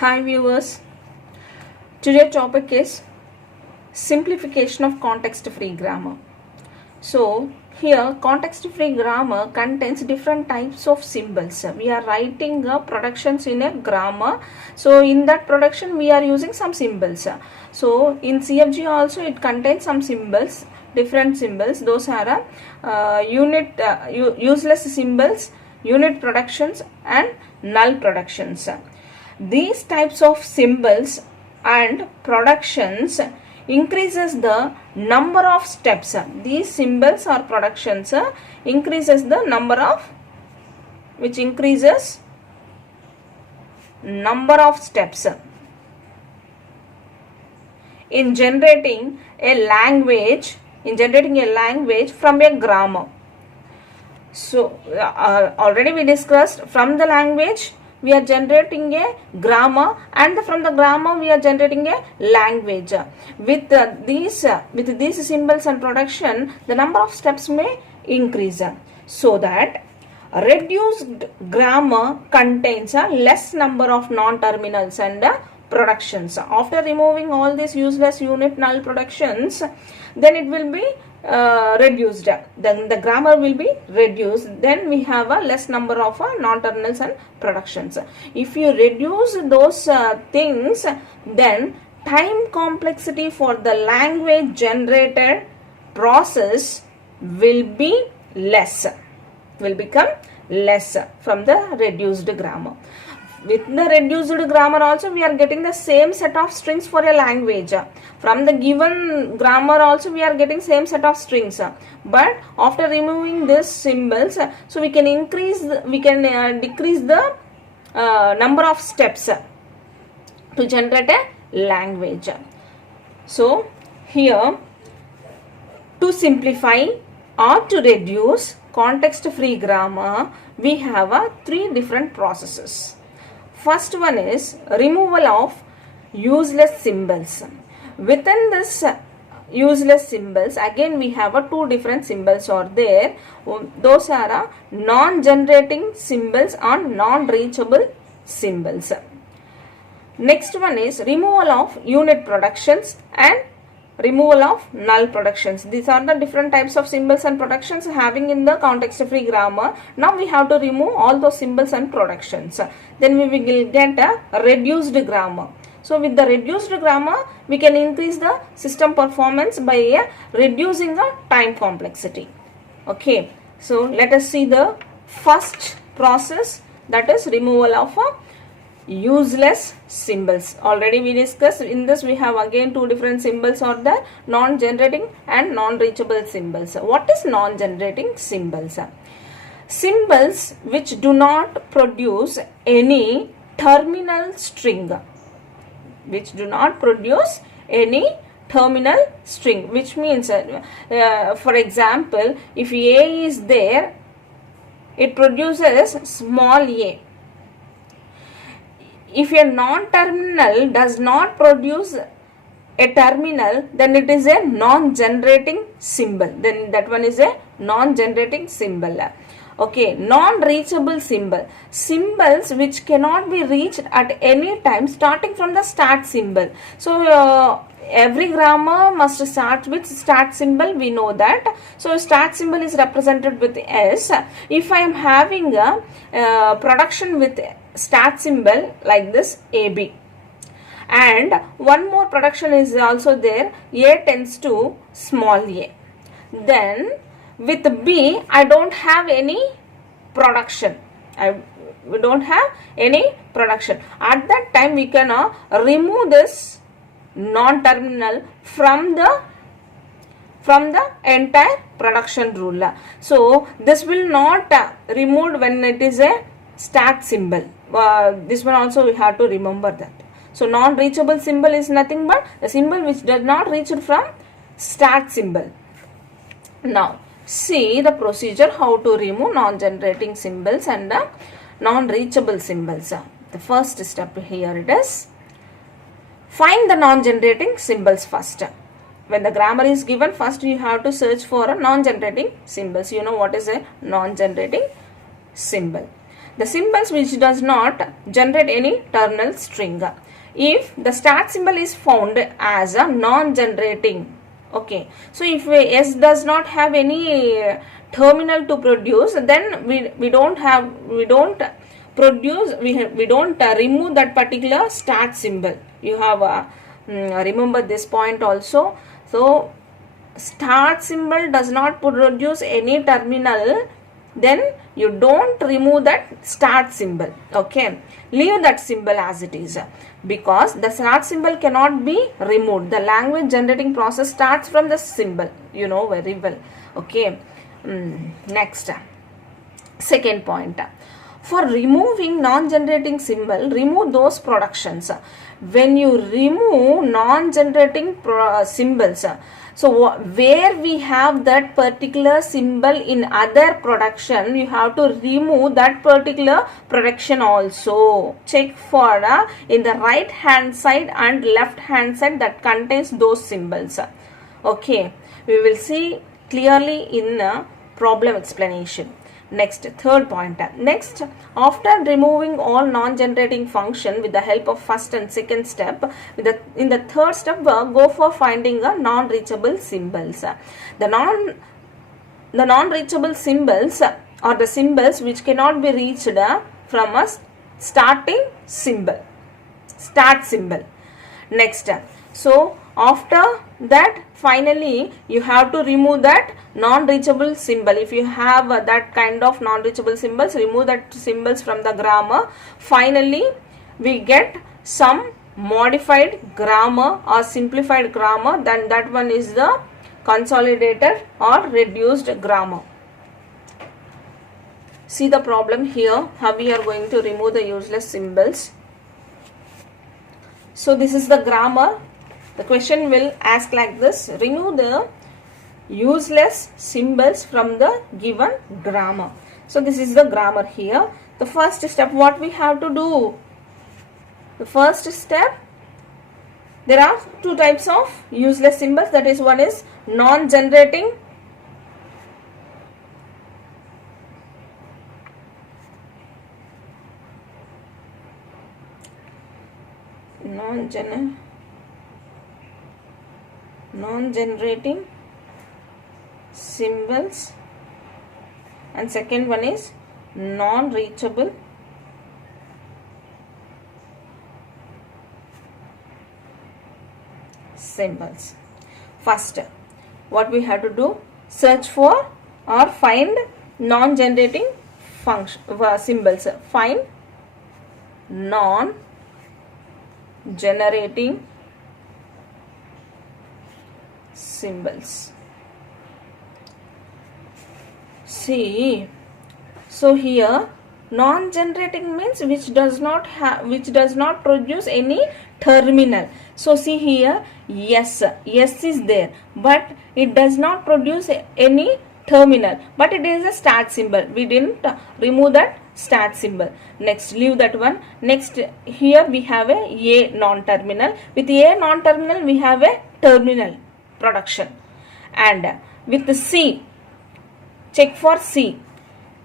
Hi viewers, today's topic is simplification of context-free grammar. So here context-free grammar contains different types of symbols. We are writing productions in a grammar. So in that production we are using some symbols. So in CFG also it contains some symbols, different symbols. Those are useless symbols, unit productions and null productions. These types of symbols and productions increases the number of steps. These symbols or productions increases the number of, which increases number of steps in generating a language, from a grammar. So already we discussed, from the language we are generating a grammar, and from the grammar we are generating a language. With these symbols and production, the number of steps may increase, so that reduced grammar contains a less number of non-terminals and productions. After removing all these useless unit null productions, then it will be reduced. Then the grammar will be reduced. Then we have a less number of non-terminals and productions. If you reduce those things, then time complexity for the language generated process will be less, will become less from the reduced grammar. With the reduced grammar also we are getting the same set of strings for a language. From the given grammar also we are getting same set of strings. But after removing these symbols, so we can decrease the number of steps to generate a language. So here, to simplify or to reduce context-free grammar, we have three different processes. First one is removal of useless symbols. Within this useless symbols, again we have two different symbols are there. Those are non-generating symbols and non-reachable symbols. Next one is removal of unit productions and removal of null productions. These are the different types of symbols and productions having in the context-free grammar. Now we have to remove all those symbols and productions. Then we will get a reduced grammar. So with the reduced grammar, we can increase the system performance by reducing the time complexity. Okay, so let us see the first process, that is removal of useless symbols. Already we discussed. In this we have again two different symbols are there, non-generating and non-reachable symbols. What is non-generating symbols? Symbols which do not produce any terminal string, which do not produce any terminal string, which means for example, if A is there, it produces small a. If a non-terminal does not produce a terminal, then it is a non-generating symbol. Then that one is a non-generating symbol. Okay, non-reachable symbol. Symbols which cannot be reached at any time starting from the start symbol. So every grammar must start with start symbol, we know that. So start symbol is represented with S. If I am having a production with start symbol like this, AB, and one more production is also there, A tends to small a, then with B I don't have any production. We don't have any production. At that time we can remove this non-terminal from the entire production rule. So this will not removed when it is a start symbol. This one also we have to remember that. So non-reachable symbol is nothing but a symbol which does not reach from start symbol. Now see the procedure how to remove non-generating symbols and non-reachable symbols. The first step here it is, find the non-generating symbols first. When the grammar is given, first you have to search for a non-generating symbols. You know what is a non-generating symbol. the symbols which does not generate any terminal string. If the start symbol is found as a non-generating, okay, so if S does not have any terminal to produce, then we don't remove that particular start symbol. You have remember this point also. So start symbol does not produce any terminal, then you don't remove that start symbol. Okay, leave that symbol as it is, because the start symbol cannot be removed. The language generating process starts from the symbol, you know very well. Okay, next, second point. For removing non-generating symbol, remove those productions. When you remove non-generating symbols, so where we have that particular symbol in other production, you have to remove that particular production also. Check for in the right hand side and left hand side that contains those symbols. Okay, we will see clearly in problem explanation. Next, third point. Next, after removing all non-generating function with the help of first and second step, in the third step, go for finding a non-reachable symbols. The non-reachable symbols are the symbols which cannot be reached from a starting symbol, start symbol. Next, so after that, finally you have to remove that non-reachable symbol. If you have that kind of non-reachable symbols, remove that symbols from the grammar. Finally we get some modified grammar or simplified grammar, then that one is the consolidated or reduced grammar. See the problem here, how we are going to remove the useless symbols. So this is the grammar. The question will ask like this: remove the useless symbols from the given grammar. So this is the grammar here. The first step, what we have to do? The first step, there are two types of useless symbols. That is, one is non-generating, non-generating symbols, and second one is non-reachable symbols. First, what we have to do? Search for or find non-generating function symbols. Find non-generating symbols. See, so here non-generating means which does not produce any terminal. So see here, yes is there, but it does not produce any terminal, but it is a start symbol. We didn't remove that start symbol. Next, leave that one. Next, here we have a non-terminal. With a non-terminal we have a terminal production, and with the C, check for C.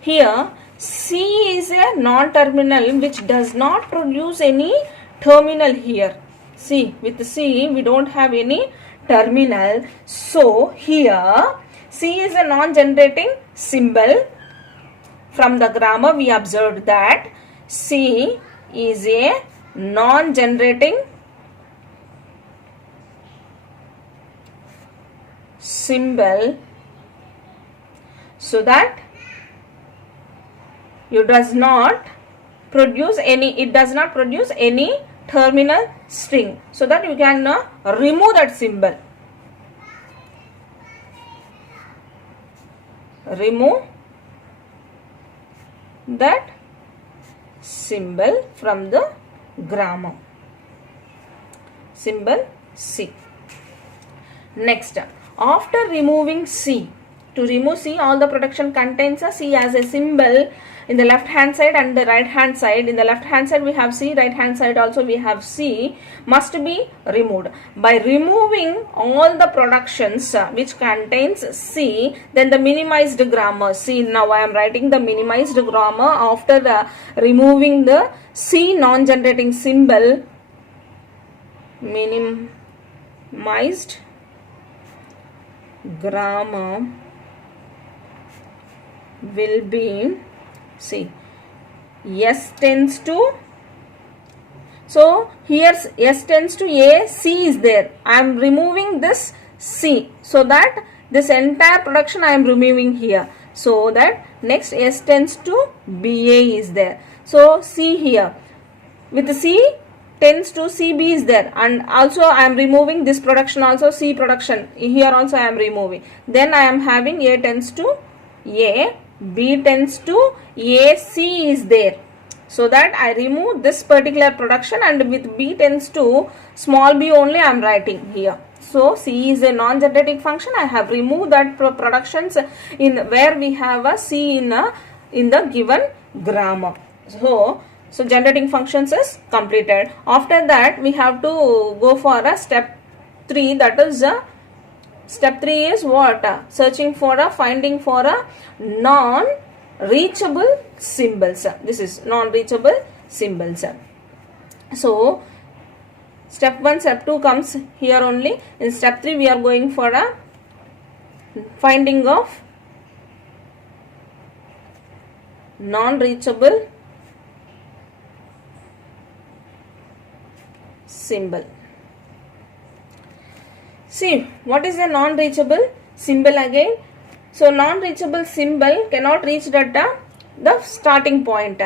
Here C is a non-terminal which does not produce any terminal here. See, with C we don't have any terminal. So here C is a non-generating symbol. From the grammar we observed that C is a non-generating symbol, so that it does not produce any terminal string, so that you can remove that symbol. Remove that symbol from the grammar. Symbol C. Next, after removing C, To remove C, all the production contains a C as a symbol in the left hand side and the right hand side. In the left hand side we have C, right hand side also we have C, must be removed. By removing all the productions which contains C, then the minimized grammar. See, now I am writing the minimized grammar after removing the C non-generating symbol. Minimized grammar will be, see, S tends to, so here S tends to A, C is there. I am removing this C, so that this entire production I am removing here, so that next S tends to BA is there. So C here, with the C tends to CB is there, and also I am removing this production also, C production here also I am removing. Then I am having A tends to A, B tends to AC is there, so that I remove this particular production, and with B tends to small b only I am writing here. So C is a non-generating function. I have removed that productions in where we have a C in the given grammar. So generating functions is completed. After that we have to go for a step 3, that is step 3 is what? Searching for a, finding for a non-reachable symbols. This is non-reachable symbols. So step 1, step 2 comes here only. In step 3 we are going for a finding of non-reachable symbol. See, what is a non-reachable symbol again? So non-reachable symbol cannot reach the starting point.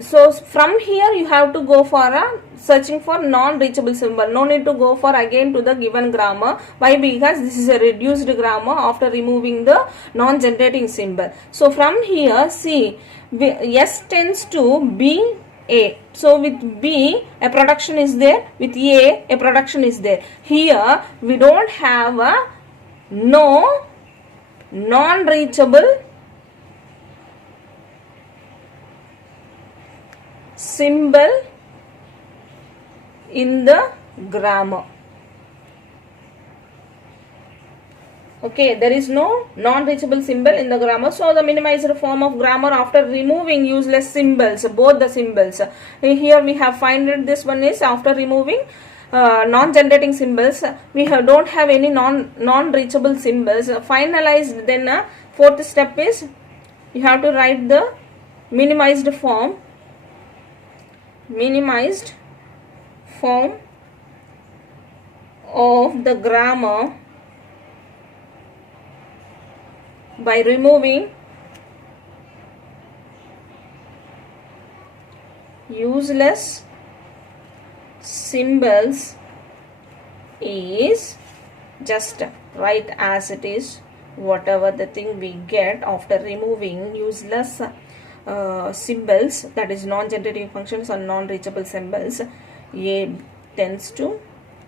So from here you have to go for a searching for non-reachable symbol. No need to go for again to the given grammar. Why? Because this is a reduced grammar after removing the non-generating symbol. So from here, see, S tends to B A. So with B a production is there, with A a production is there. Here we don't have a no non-reachable symbol in the grammar. Okay, there is no non-reachable symbol in the grammar. So the minimized form of grammar after removing useless symbols, both the symbols. Here we have found this one is after removing non-generating symbols. We don't have any non-reachable symbols. Finalized, then fourth step is you have to write the minimized form. Minimized form of the grammar by removing useless symbols is just write as it is, whatever the thing we get after removing useless symbols, that is non-generating functions or non-reachable symbols. A tends to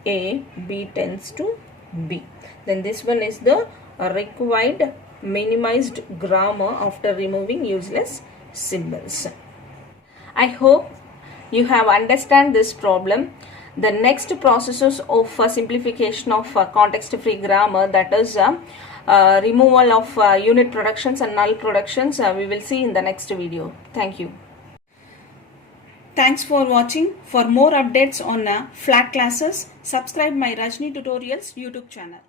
A, B tends to B. Then this one is the required minimized grammar after removing useless symbols. I hope you have understand this problem. The next processes of simplification of context-free grammar, that is removal of unit productions and null productions, we will see in the next video. Thank you. Thanks for watching. For more updates on flat classes, subscribe my Rajani Tutorials YouTube channel.